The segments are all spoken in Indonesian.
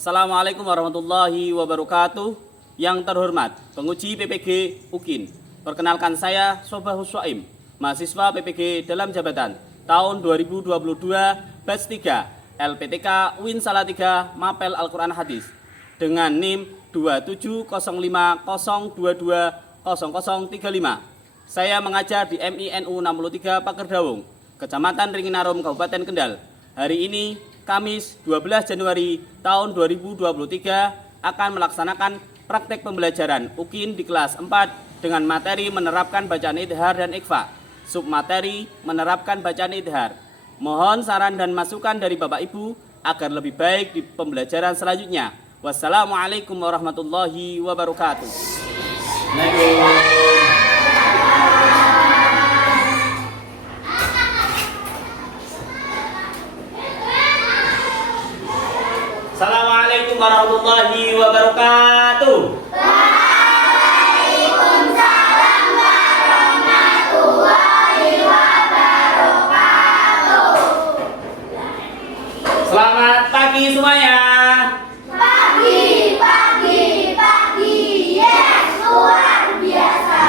Assalamualaikum warahmatullahi wabarakatuh. Yang terhormat penguji PPG UKIN, perkenalkan saya Sobahus Swaim, mahasiswa PPG dalam jabatan tahun 2022 batch 3 LPTK UIN Salatiga Mapel Al-Quran Hadis dengan NIM 27050220035. Saya mengajar di MINU 63 Pakerdawung, Kecamatan Ringinarum, Kabupaten Kendal. Hari ini Kamis 12 Januari tahun 2023 akan melaksanakan praktek pembelajaran UKIN di kelas 4 dengan materi menerapkan bacaan idhar dan ikhfa, submateri menerapkan bacaan idhar. Mohon saran dan masukan dari Bapak Ibu agar lebih baik di pembelajaran selanjutnya. Wassalamualaikum warahmatullahi wabarakatuh. Assalamualaikum warahmatullahi wabarakatuh. Waalaikumsalam warahmatullahi wabarakatuh. Selamat pagi semuanya. Pagi, yes, luar biasa.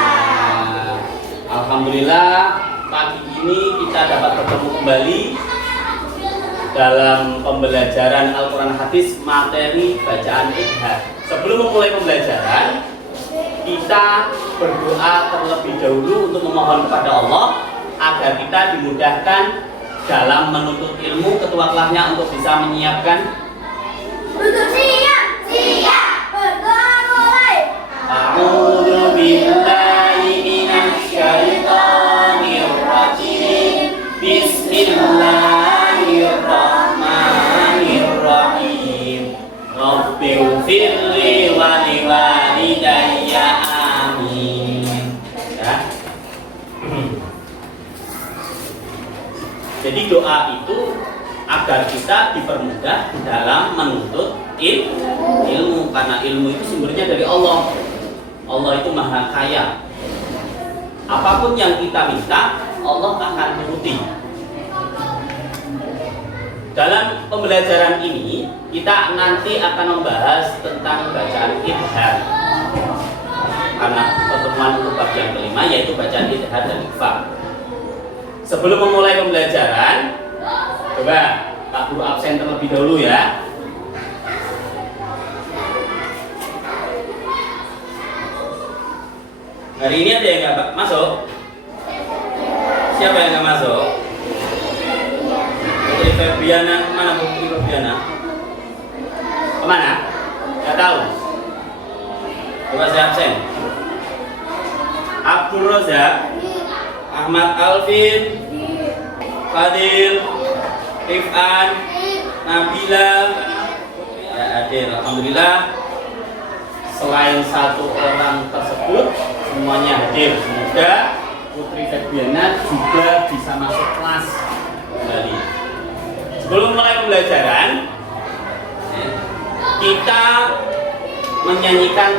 Alhamdulillah pagi ini kita dapat bertemu kembali dalam pembelajaran Al-Quran Hadis materi bacaan idhar. Sebelum memulai pembelajaran, kita berdoa terlebih dahulu untuk memohon kepada Allah agar kita dimudahkan dalam menuntut ilmu, ketuaklahnya untuk bisa menyiapkan. Untuk siap, berdoa mulai. A'udzu billahi minasy syaithanir rajim. Bismillahirrahmanirrahim. Rabbighfirli wa liwalidayya amin. Ya. Jadi doa itu agar kita dipermudah dalam menuntut ilmu, karena ilmu itu sumbernya dari Allah. Allah itu maha kaya. Apapun yang kita minta, Allah akan turuti. Dalam pembelajaran ini, kita nanti akan membahas tentang bacaan idhar. Karena pertemuan untuk bab yang kelima yaitu bacaan idhar dan ikhfa. Sebelum memulai pembelajaran, coba Pak Guru absen terlebih dahulu ya. Hari ini ada yang nggak masuk? Siapa yang nggak masuk? Putri Febriana, mana Putri Febriana? Kemana? Nggak tahu. Coba saya absen. Abdul Razak, Ahmad Alvin, Fadil, Rifan, Nabila, ya hadir. Alhamdulillah. Selain satu orang tersebut, semuanya hadir. Semoga Putri Febriana juga bisa masuk kelas kembali. Sebelum mulai pembelajaran, kita menyanyikan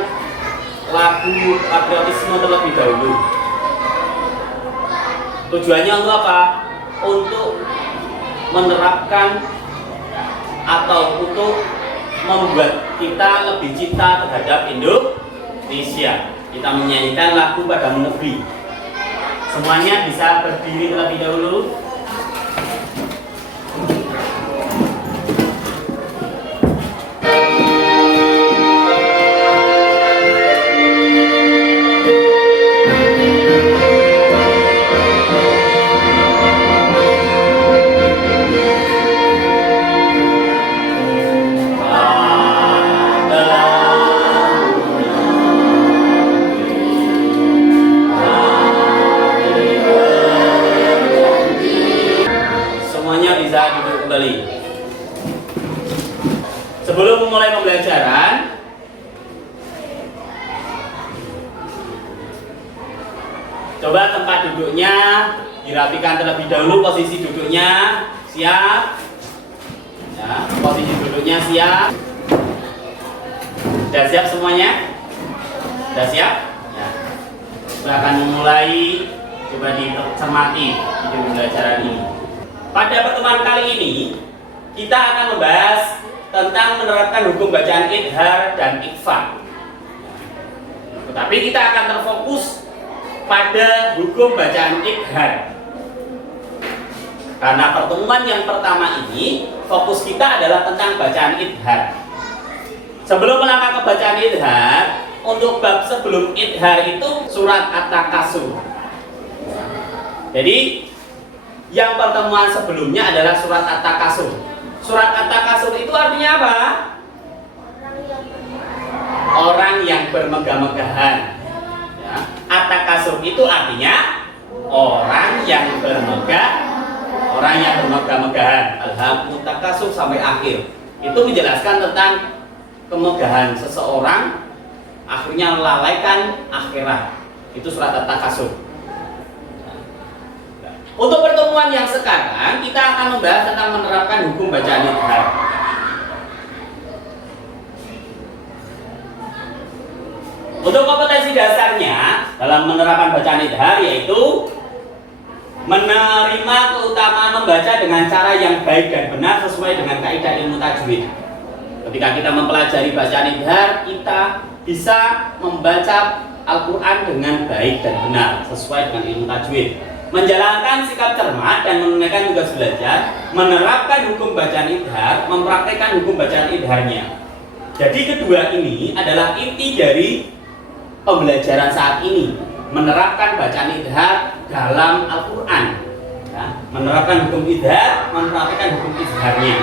lagu patriotisme terlebih dahulu. Tujuannya untuk apa? Untuk menerapkan atau untuk membuat kita lebih cinta terhadap Indonesia. Kita menyanyikan lagu Padamu Negeri. Semuanya bisa berdiri terlebih dahulu. Sebelum memulai pembelajaran, coba tempat duduknya dirapikan terlebih dahulu. Posisi duduknya siap ya, posisi duduknya siap. Sudah siap semuanya? Sudah siap? Ya. Kita akan memulai. Coba dicermati video pembelajaran ini. Pada pertemuan kali ini kita akan membahas tentang menerapkan hukum bacaan idhar dan ikhfa. Tetapi kita akan terfokus pada hukum bacaan idhar. Karena pertemuan yang pertama ini fokus kita adalah tentang bacaan idhar. Sebelum melangkah ke bacaan idhar, untuk bab sebelum idhar itu surat At-Takasur. Jadi yang pertemuan sebelumnya adalah surat At-Takasur. Surat At-Takasur itu artinya apa? Orang yang bermegah-megahan. Ya. At-Takasur itu artinya orang yang bermegah-megahan. Alhamdulillah takasur sampai akhir. Itu menjelaskan tentang kemegahan seseorang, akhirnya melalaikan akhirat. Itu surat At-Takasur. Untuk pertemuan yang sekarang kita akan membahas tentang menerapkan hukum bacaan idhar. Untuk kompetensi dasarnya dalam menerapkan bacaan idhar yaitu menerima keutamaan membaca dengan cara yang baik dan benar sesuai dengan kaidah ilmu tajwid. Ketika kita mempelajari bacaan idhar, kita bisa membaca Al-Quran dengan baik dan benar sesuai dengan ilmu tajwid. Menjalankan sikap cermat dan menunaikan tugas belajar, menerapkan hukum bacaan idhar, mempraktekkan hukum bacaan idharnya. Jadi kedua ini adalah inti dari pembelajaran saat ini, menerapkan bacaan idhar dalam Al-Quran. Ya, menerapkan hukum idhar, mempraktekkan hukum idharnya.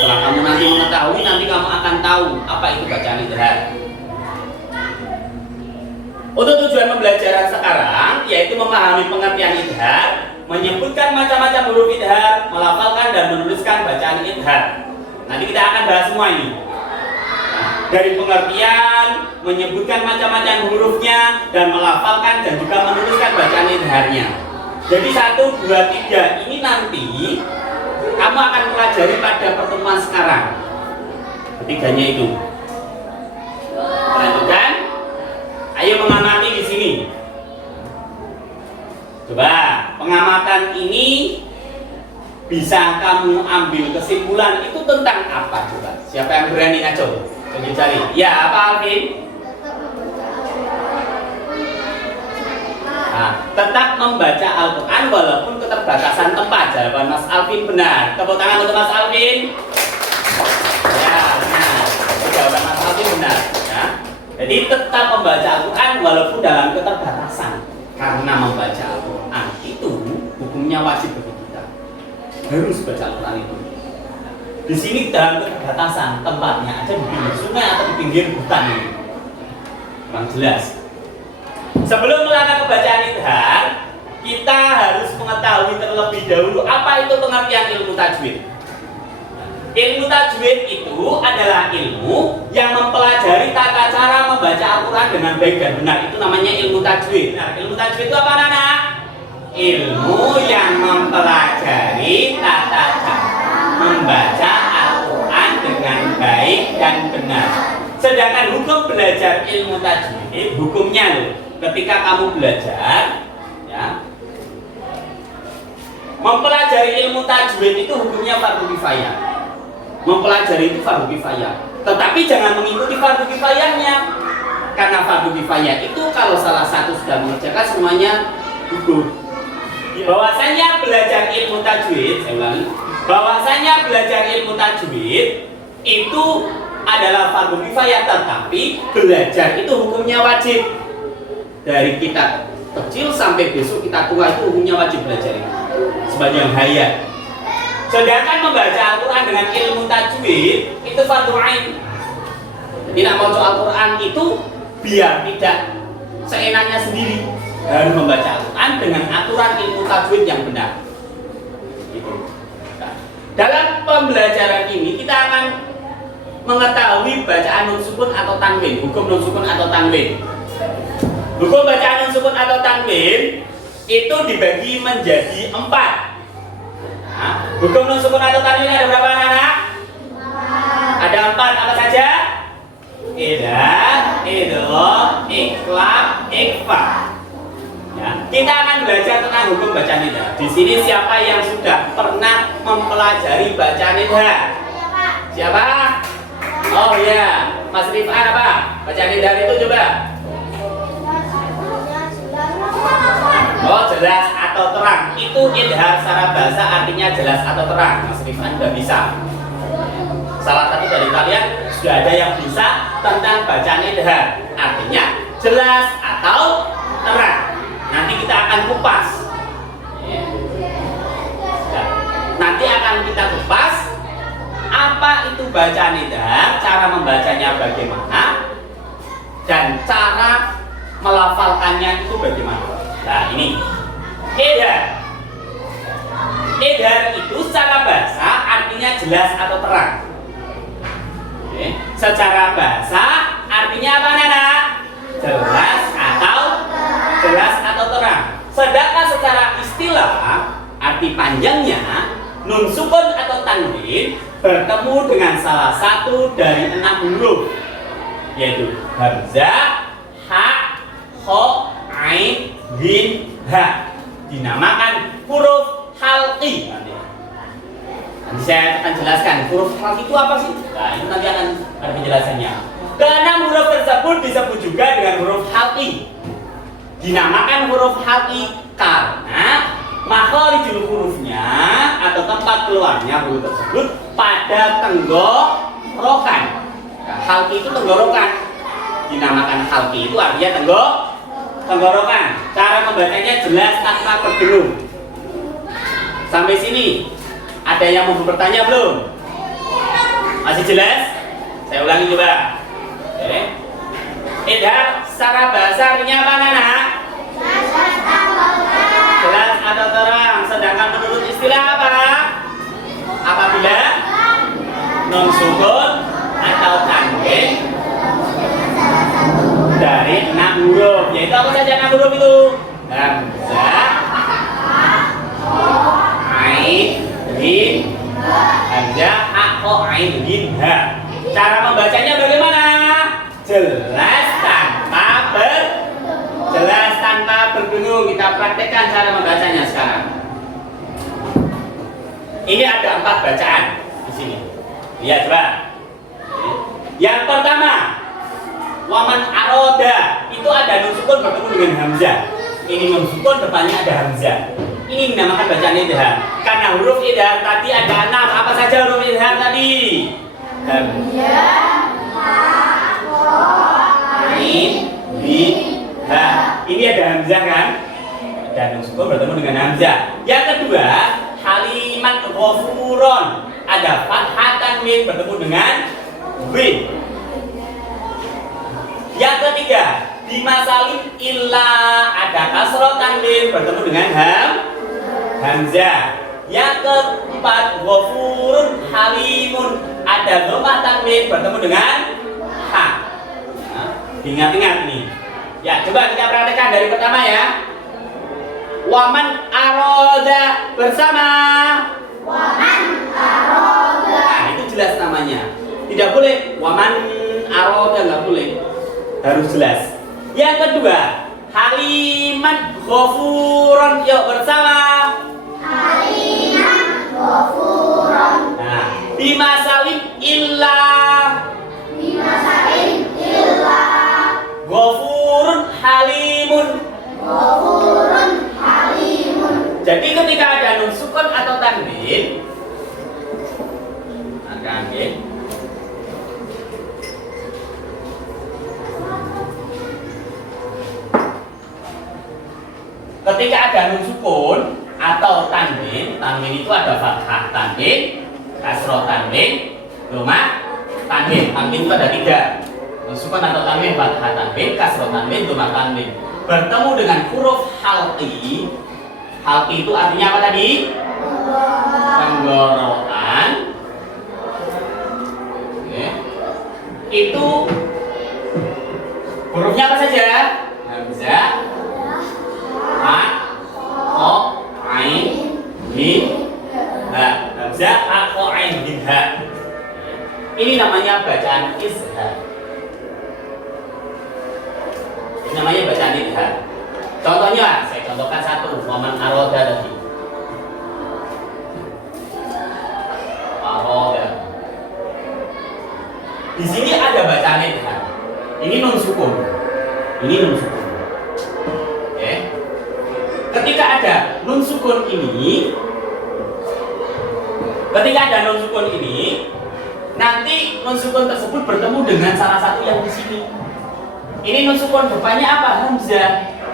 Setelah kamu nanti mengetahui, nanti kamu akan tahu apa itu bacaan idhar. Untuk tujuan pembelajaran sekarang, yaitu memahami pengertian idhar, menyebutkan macam-macam huruf idhar, melafalkan dan menuliskan bacaan idhar. Nanti kita akan bahas semua ini. Dari pengertian, menyebutkan macam-macam hurufnya, dan melafalkan dan juga menuliskan bacaan idharnya. Jadi 1, 2, 3 ini nanti kamu akan pelajari pada pertemuan sekarang. Ketiganya itu. Perhatikan. Ayo mengamati di sini. Coba pengamatan ini bisa kamu ambil kesimpulan itu tentang apa coba? Siapa yang berani ngaco? Coba cari. Ya, apa Alvin? Nah, tetap membaca Al-Quran walaupun keterbatasan tempat. Jawaban Mas Alvin benar. Tepuk tangan untuk Mas Alvin. Ya, benar. Jawaban Mas Alvin benar. Ya. Jadi tetap membaca Al-Quran walaupun dalam keterbatasan. Karena membaca Al-Quran itu hukumnya wajib bagi kita. Harus baca Al-Quran itu. Di sini dalam keterbatasan tempatnya aja di pinggir sungai atau di pinggir hutan ini. Kurang jelas. Sebelum melangkah ke bacaan idhar, kita harus mengetahui terlebih dahulu apa itu pengertian ilmu tajwid. Ilmu tajwid itu adalah ilmu yang mempelajari tata cara membaca Al-Quran dengan baik dan benar. Itu namanya ilmu tajwid. Nah, ilmu tajwid itu apa, anak? Ilmu yang mempelajari tata cara membaca Al-Quran dengan baik dan benar. Sedangkan hukum belajar ilmu tajwid, hukumnya loh, ketika kamu belajar, ya, mempelajari ilmu tajwid itu hukumnya fardu kifayah. Mempelajari itu fardu kifayah. Tetapi jangan mengikuti fardu kifayahnya. Karena fardu kifayah itu kalau salah satu sudah mengerjakan semuanya gugur. Bahwasanya belajar ilmu tajwid, saya ulangi, bahwasanya belajar ilmu tajwid itu adalah fardu kifayah, tetapi belajar itu hukumnya wajib. Dari kita kecil sampai besok kita tua itu hukumnya wajib belajar itu sebagian hayat. Sedangkan membaca Al-Quran dengan ilmu tajwid itu fardu ain. Jadi nak baca Al-Quran itu biar tidak seenaknya sendiri, harus membaca Al-Quran dengan aturan ilmu tajwid yang benar. Gitu. Nah, dalam pembelajaran ini kita akan mengetahui bacaan nun sukun atau tanwin, hukum nun sukun atau tanwin. Hukum bacaan nun sukun atau tanwin itu dibagi menjadi 4. Nah, hukum nun sukun atau tanwin ada berapa anak? Ada 4, apa saja? Idhar, idgham, ikhfa, ikhfa. Ya, kita akan belajar tentang hukum bacaan idhar. Di sini siapa yang sudah pernah mempelajari bacaan idhar? Siapa? Mas Rifan apa? Bacaan idhar itu coba. Oh, jelas atau terang. Itu idhar secara bahasa artinya jelas atau terang. Mas Rifan sudah bisa. Salah satu dari kalian sudah ada yang bisa tentang bacaan idhar. Artinya jelas atau terang. Nanti kita akan kupas. Nanti akan kita kupas apa itu bacaan idhar, cara membacanya bagaimana, dan cara melafalkannya itu bagaimana. Nah ini idhar. Idhar itu secara bahasa artinya jelas atau terang. Oke. Secara bahasa artinya apa anak? Jelas atau terang. Sedangkan secara istilah arti panjangnya nun sukun atau tanwin bertemu dengan salah satu dari 6 huruf, yaitu hamzah, ha, kho, ain, ghin, ha. Dinamakan huruf halqi. Nanti saya akan jelaskan huruf halqi itu apa sih? Nah, itu nanti akan ada penjelasannya. Ke-6 huruf tersebut disebut juga dengan huruf halqi. Dinamakan huruf halqi karena makharijul hurufnya atau tempat keluarnya huruf tersebut pada tenggorokan. Nah, halqi itu tenggorokan. Dinamakan halqi itu artinya tenggorokan. Cara membacanya jelas tanpa berdengung. Sampai sini ada yang mau bertanya belum? Masih jelas? Saya ulangi coba. Oke. Idhar secara bahasa artinya apa anak? Jelas atau terang. Sedangkan menurut istilah apa? Apabila nun sukun atau tanwin dari 6 huruf, yaitu apa saja 6 huruf itu? Hamzah, ain, ghin, hamzah, ha, kho, ain, ghin, ha. Cara membacanya bagaimana? Jelas tanpa berdengung. Kita praktekkan cara membacanya sekarang. Ini ada 4 bacaan di sini. Lihat coba. Yang pertama, waman aroda, itu ada nun sukun bertemu dengan hamzah. Ini nun sukun depannya ada hamzah. Ini dinamakan bacaan idhar. Karena huruf idhar tadi ada 6. Apa saja huruf idhar tadi? Hamzah, ain, ghin, ha. Ini ada hamzah kan? Dan nun sukun bertemu dengan hamzah. Yang kedua, haliman ghafuron, ada fathah tanwin bertemu dengan win. Yang ketiga, dimasalin illa, ada kasroh tanwin bertemu dengan hamzah. Yang keempat, ghafurun halimun, ada dhammah tanwin bertemu dengan ha. Nah, ingat-ingat nih. Ya, coba kita perhatikan dari pertama ya. Waman aroda, bersama. Waman aroda. Nah, itu jelas namanya. Tidak boleh waman aroda, nggak boleh. Harus jelas. Yang kedua, haliman ghafuron, yuk bersama. Haliman ghafuron. Nah, bimasalim illa. Bimasalim illa. Ghafurun halimun. Ghafurun halimun. Jadi ketika ada nun sukun atau tanwin, ketika ada nun sukun atau tanwin, tanwin itu ada fathah tanwin, kasroh tanwin, dhammah tanwin. Tanwin itu ada 3. Sukun atau tanwin, fathah tanwin, kasroh tanwin, dhammah tanwin. Bertemu dengan huruf halqi. Halqi itu artinya apa tadi? Tenggorokan. Oke. Itu hurufnya apa saja? Hamzah, ha, kho, ain, ghin, ha. Hamzah, ha, kho, ain, ghin, ha. Ini namanya bacaan izhar. Namanya bacaan idhar. Contohnya, saya contohkan satu, waman aroda tadi. Aroda. Di sini ada bacaan idgham. Ini nun sukun. Ini nun sukun. Oke. Ketika ada nun sukun ini, nanti nun sukun tersebut bertemu dengan salah satu yang di sini. Ini nun sukun depannya apa? Hamzah.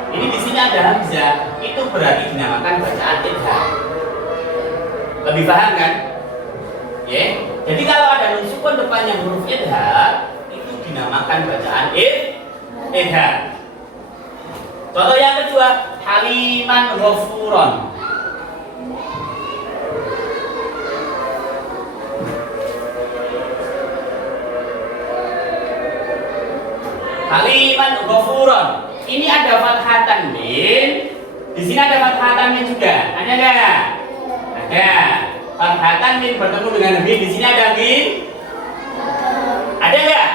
Ini di sini ada hamzah. Itu berarti dinamakan bacaan idgham. Lebih paham kan? Ya. Jadi kalau ada nun sukun depannya huruf idgham, itu dinamakan bacaan idgham. Contoh yang kedua, haliman ghafuron. Haliman ghafuron. Ini ada fathatan min. Di sini ada fathatan min juga. Ada enggak? Ada. Fathatan min bertemu dengan min. Di sini ada min. Ada enggak?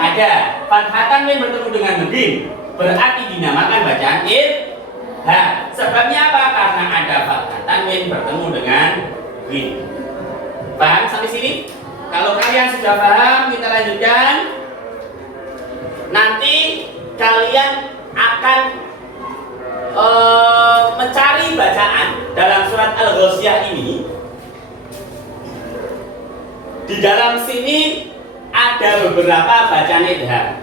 Ada. Fathatan min bertemu dengan min. Berarti dinamakan bacaan idgham. Sebabnya apa? Karena ada fathatan min bertemu dengan min. Paham sampai sini? Kalau kalian sudah paham, kita lanjutkan. Nanti kalian akan mencari bacaan dalam surat Al-Ghasyiyah ini. Di dalam sini ada beberapa bacaan idgham.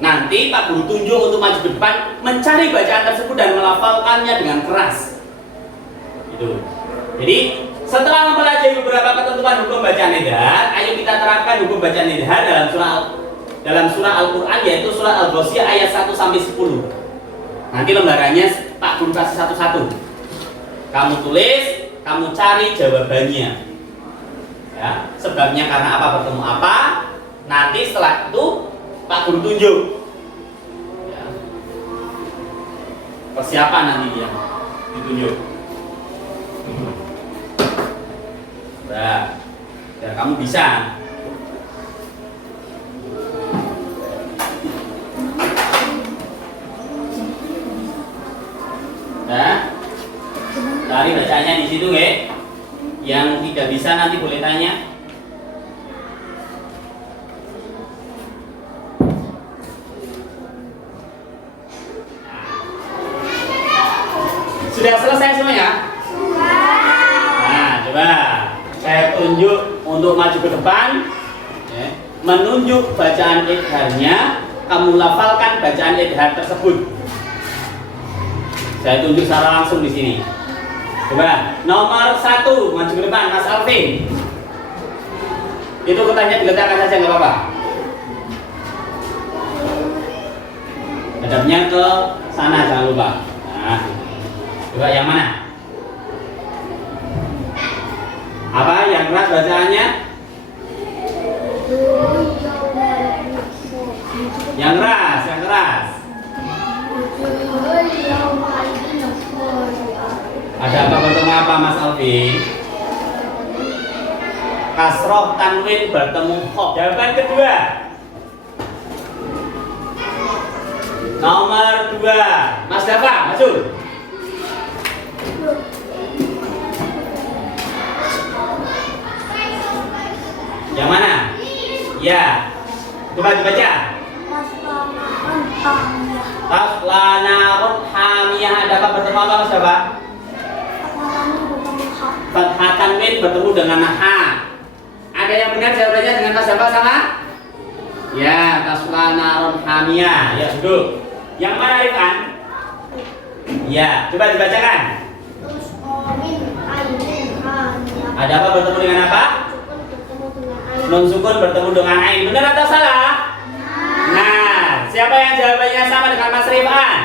Nanti Pak Guru tunjuk untuk maju ke depan mencari bacaan tersebut dan melafalkannya dengan keras. Itu. Jadi setelah mempelajari beberapa ketentuan hukum bacaan idgham, ayo kita terapkan hukum bacaan idgham dalam surah Al-Quran, yaitu surah Al-Ghasyiyah ayat 1 sampai 10. Nanti lembarannya Pak Guru kasih satu-satu. Kamu tulis, kamu cari jawabannya. Ya, sebabnya karena apa bertemu apa. Nanti setelah itu Pak Guru tunjuk. Ya. Persiapan nanti dia ditunjuk. Nah, biar kamu bisa. Nah, cari bacanya di situ ya. Yang tidak bisa nanti boleh tanya. Sudah selesai semuanya? Nah, coba saya tunjuk untuk maju ke depan. Ya. Menunjuk bacaan idghamnya, kamu lafalkan bacaan idgham tersebut. Saya tunjuk secara langsung di sini. Coba nomor 1 maju ke depan, Mas Alvin. Itu kertasnya diletakkan saja, nggak apa-apa. Hadapnya ke sana, jangan lupa. Nah, coba yang mana? Apa yang keras bacaannya? Yang keras, yang keras. Ada apa bertemu apa, Mas Alvin? Kasroh tanwin bertemu kho. Jawaban kedua. Nomor 2, Mas Dafa, maju. Yang mana? Ya. Coba dibaca. Taslanarun hamiyah. Ada apa bertemu apa, Mas Dafa? Fathatan min bertemu dengan ha. Ada yang benar jawabannya dengan Mas Dafa sama? Ya, taslanarun hamiyah. Ya, duduk. Yang mana Rifan? Ya, coba dibacakan. Ada apa bertemu dengan apa? Nun sukun bertemu dengan ain. Benar atau salah? Nah, siapa yang jawabannya sama dengan Mas Rifan?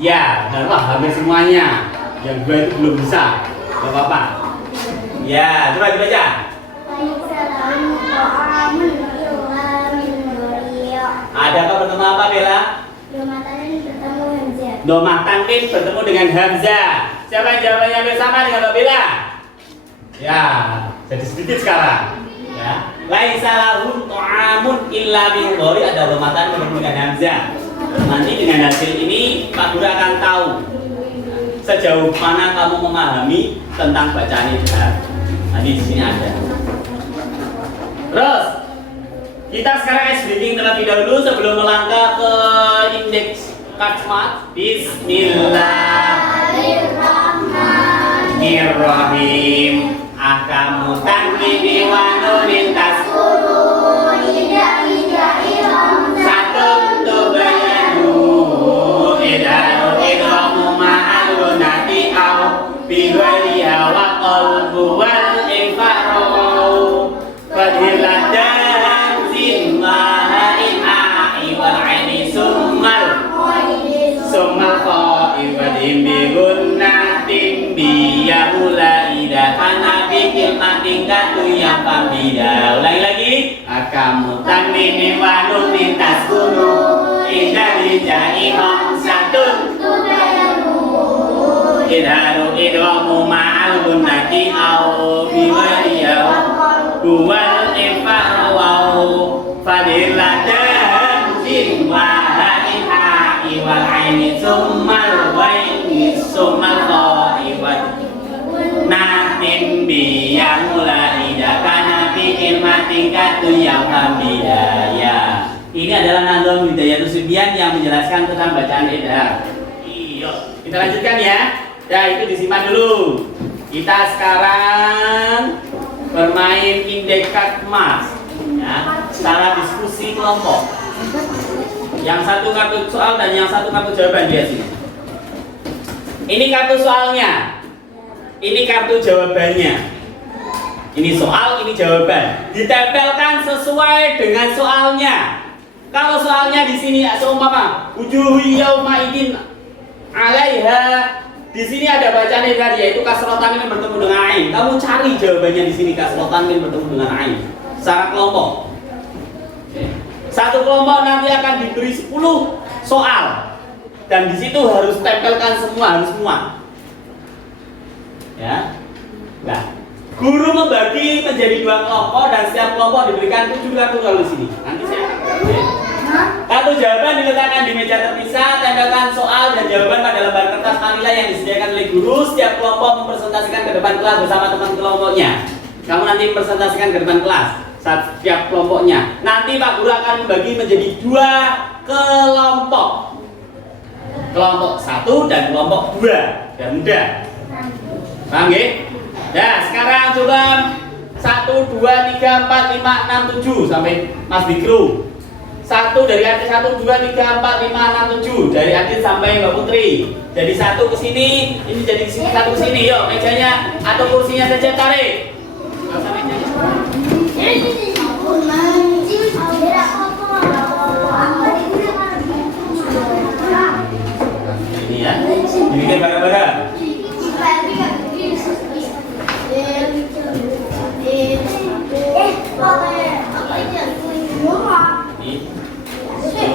Ya, benar, hampir semuanya. Yang dua itu belum bisa. Gak apa-apa. Ya, coba dibaca. Ada apa bertemu apa, Bella? Domah tanwin bertemu dengan hamzah. Siapa yang jawabannya hampir sama dengan Mbak Bella? Ya, jadi sedikit sekarang. Ya, laisa lahum ta'amun illa min dhari. Ada domah tanwin bertemu dengan hamzah. Nanti dengan hasil ini Pak Guru akan tahu sejauh mana kamu memahami tentang bacaan idgham. Nanti di sini ada. Terus kita sekarang ice breaking terlebih dahulu sebelum melangkah ke indeks Katmat. Bismillahirrahmanirrahim. Akamu tanwini wa nunin taskuru satum tubayanu idaru idramu ma'alu nati au bigwaliha wa qalbu wal infarau fadiladan zimmahain a'i wal aini summal qa'i fadimbigun natim biyahula idahana bikin mating katu yang pambida. Ulangi lagi. Akamu tanwini wa nunin taskunu idari ja'ihom satun idharu idromu ma'al gunnati au biwariyaw buwal infa'awau fadiladan zimwahain ha'i wal aini summal waini summal qa'i natin biyamula idakana bikin mati katu yang hambidaya. Ini adalah Nadham Hidayatus Sibyan yang menjelaskan tentang bacaan idhar. Iya, kita lanjutkan ya. Ya, itu disimpan dulu. Kita sekarang bermain indeks Katmas ya, secara diskusi kelompok. Yang satu kartu soal dan yang satu kartu jawaban di sini. Ini kartu soalnya. Ini kartu jawabannya. Ini soal, ini jawaban. Ditempelkan sesuai dengan soalnya. Kalau soalnya di sini seumpama wujuhu yauma idin 'alaiha, di sini ada bacaan idhar yaitu kasrah tanwin bertemu dengan ain. Kamu cari jawabannya di sini kasrah tanwin bertemu dengan ain. Secara kelompok. Satu kelompok nanti akan diberi 10 soal. Dan di situ harus tempelkan semua, harus semua. Ya. Nah, guru membagi menjadi 2 kelompok dan setiap kelompok diberikan 7 kartu kalau di sini. Nanti saya akan kartu jawaban diletakkan di meja terpisah, tempelkan soal dan jawaban pada lembar kertas manila yang disediakan oleh guru. Setiap kelompok mempresentasikan ke depan kelas bersama teman kelompoknya. Kamu nanti presentasikan ke depan kelas setiap kelompoknya. Nanti Pak Guru akan membagi menjadi 2 kelompok. Kelompok 1 dan kelompok 2. Biar mudah. Paham nggih? Nah, sekarang coba 1, 2, 3, 4, 5, 6, 7 sampai Mas Bikru. 1 dari Adit 1, 2, 3, 4, 5, 6, 7 dari Adit sampai Mbak Putri. Jadi 1 ke sini, ini jadi 1 ke sini. Yuk, mejanya atau kursinya saja tarik. Enggak usah mejanya. Ini ya. Dibikin bareng-bareng.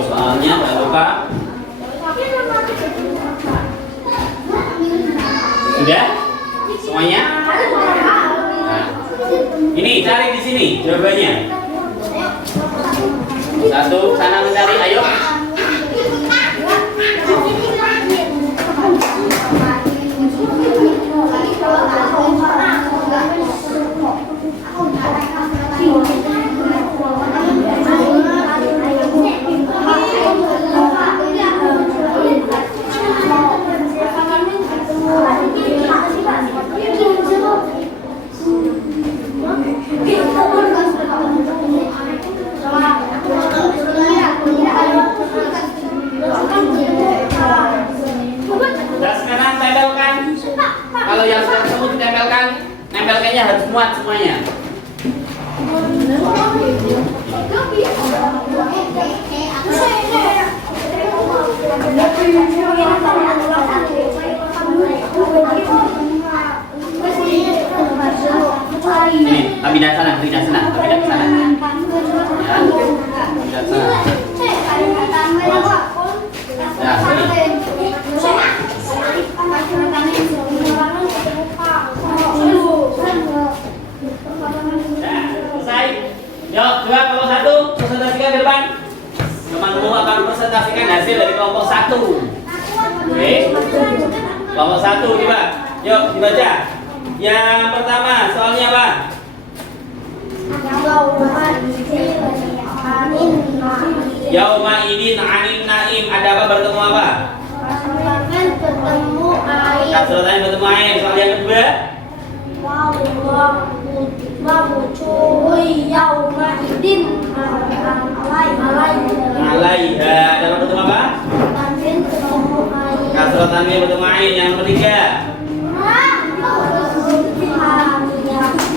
Soalnya jangan lupa. Sudah? Semuanya? Nah, ini cari di sini jawabannya. 1 sana mencari, ayo. Nah, sekarang tempelkan. Kalau yang sudah ketemu ditempelkan, nempelkannya harus muat semuanya. Ini, tapi tidak sana, tidak sana, tapi tidak sana. Ya, tidak sana. Ya, sini. Selesai. Yuk, coba kelompok 1 presentasikan ke depan. Teman-teman akan presentasikan hasil dari kelompok 1. Oke. Kelompok 1 coba. Yuk, dibaca. Yang pertama, soalnya apa? Yauma idin anin naim. Ada apa bertemu apa? Bertemu air. Kasrotannya bertemu air. Soal yang kedua. Alaiha. Ada apa bertemu apa? Kasrotannya bertemu air. Yang ketiga.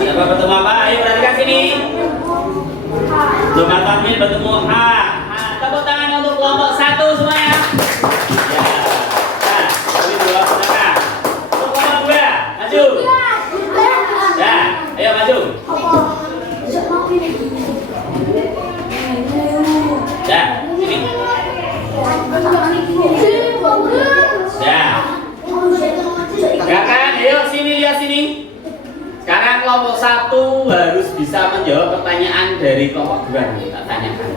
Ada apa bertemu apa? Ayo perhatikan sini. Doma tanwin bertemu ha. Tepuk tangan untuk kelompok 1 semuanya. Ya. Nah, ini dua pertama. Untuk kelompok 2, maju. Ya, ayo maju. Ya, sini. Ya. Gerakan, ayo sini lihat sini. Sekarang kelompok 1 harus bisa menjawab pertanyaan dari kelompok 2 nih, tak tanyakan.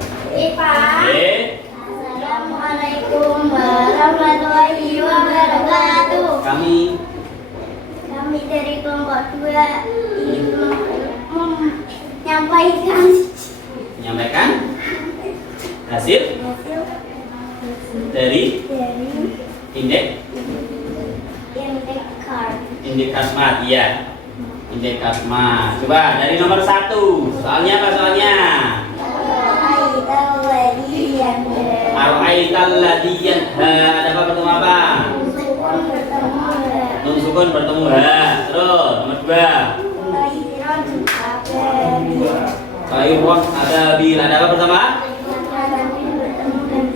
Assalamualaikum warahmatullahi wabarakatuh. Kami dari kelompok 2 ingin menyampaikan hasil dari indeks Kasmat, iya. Indeks Kasmat. Coba dari nomor 1. Soalnya apa soalnya? Ara'aital ladzi yanha. Ada apa bertemu apa? Nun sukun bertemu ha. Terus nomor 2. Khairun ada bil. Ada apa bersama?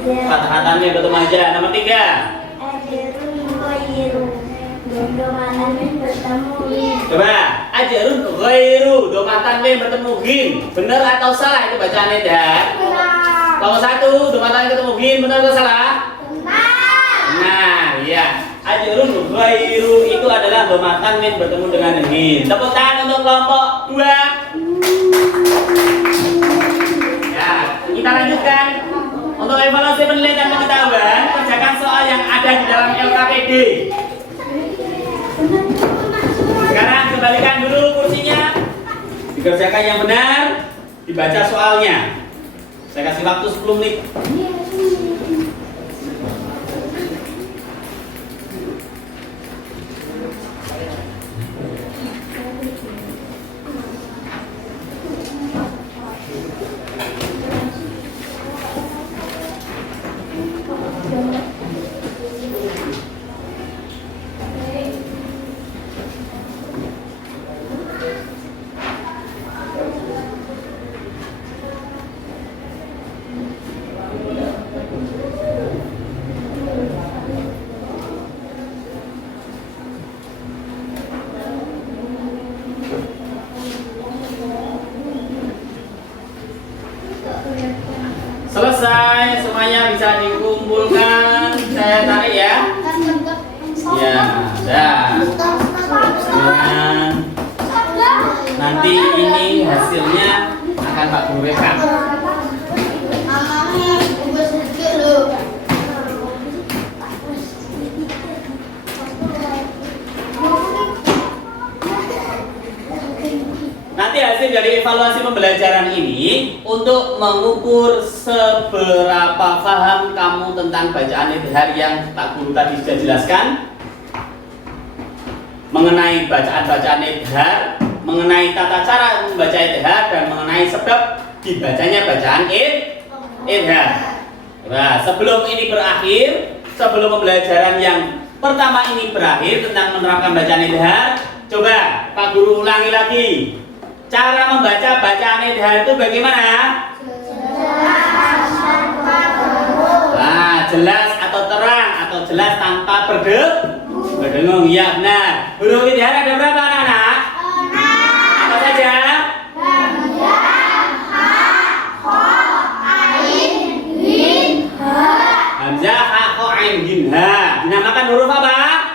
Fathatannya bertemu aja. Nomor 3. Coba ajarun ghairu domatan min bertemu gin. Benar atau salah itu bacaannya dah? Nomor 1 domatan ketemu gin, benar atau salah? Nah, iya. Ajarun ghairu itu adalah domatan min bertemu dengan gin. Tepuk tangan untuk kelompok 2. Ya, kita lanjutkan. Untuk evaluasi penilaian pengetahuan, kerjakan soal yang ada di dalam LKPD. Sekarang kembalikan dulu kursinya, dikerjakan yang benar, dibaca soalnya. Saya kasih waktu 10 menit. Selesai, semuanya bisa dikumpulkan. Saya tarik ya. Ya, dah. Nanti ini hasilnya akan Pak Guru rekam. Nanti hasil dari evaluasi pembelajaran ini untuk mengukur seberapa paham kamu tentang bacaan idhar yang Pak Guru tadi sudah jelaskan, mengenai bacaan-bacaan idhar, mengenai tata cara membaca idhar, dan mengenai sebab dibacanya bacaan idhar. Nah, sebelum ini berakhir, sebelum pembelajaran yang pertama ini berakhir tentang menerapkan bacaan idhar, coba Pak Guru ulangi lagi. Cara membaca bacaan idhar itu bagaimana? Nah, jelas atau terang, atau jelas tanpa berdengung. Ya, benar. Huruf idhar ada berapa anak-anak? Apa saja? Hamzah, ha, kho, ain, gin, ha. Dinamakan huruf apa?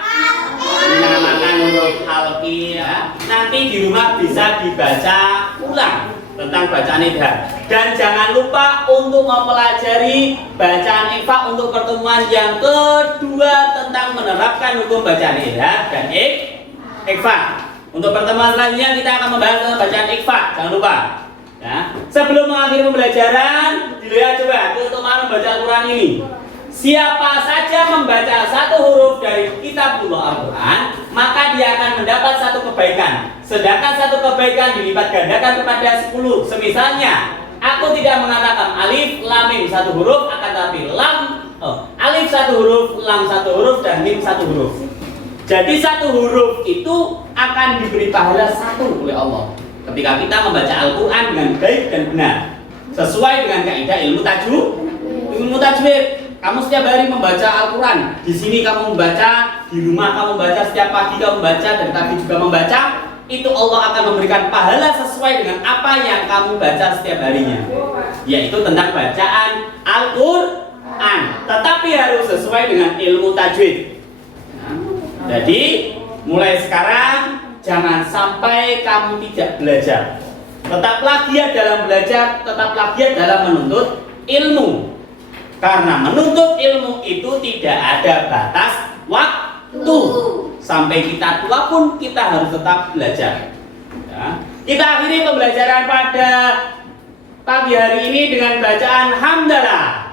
Dinamakan huruf halqi ya. Nanti di rumah bisa dibaca ulang tentang bacaan idhar. Dan jangan lupa untuk mempelajari bacaan ikhfa untuk pertemuan yang kedua tentang menerapkan hukum bacaan idhar dan ikhfa. Untuk pertemuan selanjutnya kita akan membahas tentang bacaan ikhfa. Jangan lupa. Ya. Sebelum mengakhiri pembelajaran, dilihat coba untuk membaca Al-Quran ini. Siapa saja membaca satu huruf dari kitabullah Al-Quran, maka dia akan mendapat satu kebaikan. Sedangkan satu kebaikan dilipat gandakan kepada 10. Semisalnya, aku tidak mengatakan alif, lam, mim satu huruf, akan tapi alif satu huruf, lam satu huruf, dan mim satu huruf. Jadi satu huruf itu akan diberi pahala 1 oleh Allah. Ketika kita membaca Al-Quran dengan baik dan benar, sesuai dengan kaidah ilmu tajwid. Kamu setiap hari membaca Al-Quran. Di sini kamu membaca, di rumah kamu membaca, setiap pagi kamu membaca, dan tadi juga membaca. Itu Allah akan memberikan pahala sesuai dengan apa yang kamu baca setiap harinya, yaitu tentang bacaan Al-Quran. Tetapi harus sesuai dengan ilmu tajwid. Jadi mulai sekarang jangan sampai kamu tidak belajar. Tetaplah giat dalam belajar, tetaplah giat dalam menuntut ilmu. Karena menuntut ilmu itu tidak ada batas waktu. Sampai kita tua pun kita harus tetap belajar. Ya. Kita akhiri pembelajaran pada pagi hari ini dengan bacaan hamdalah.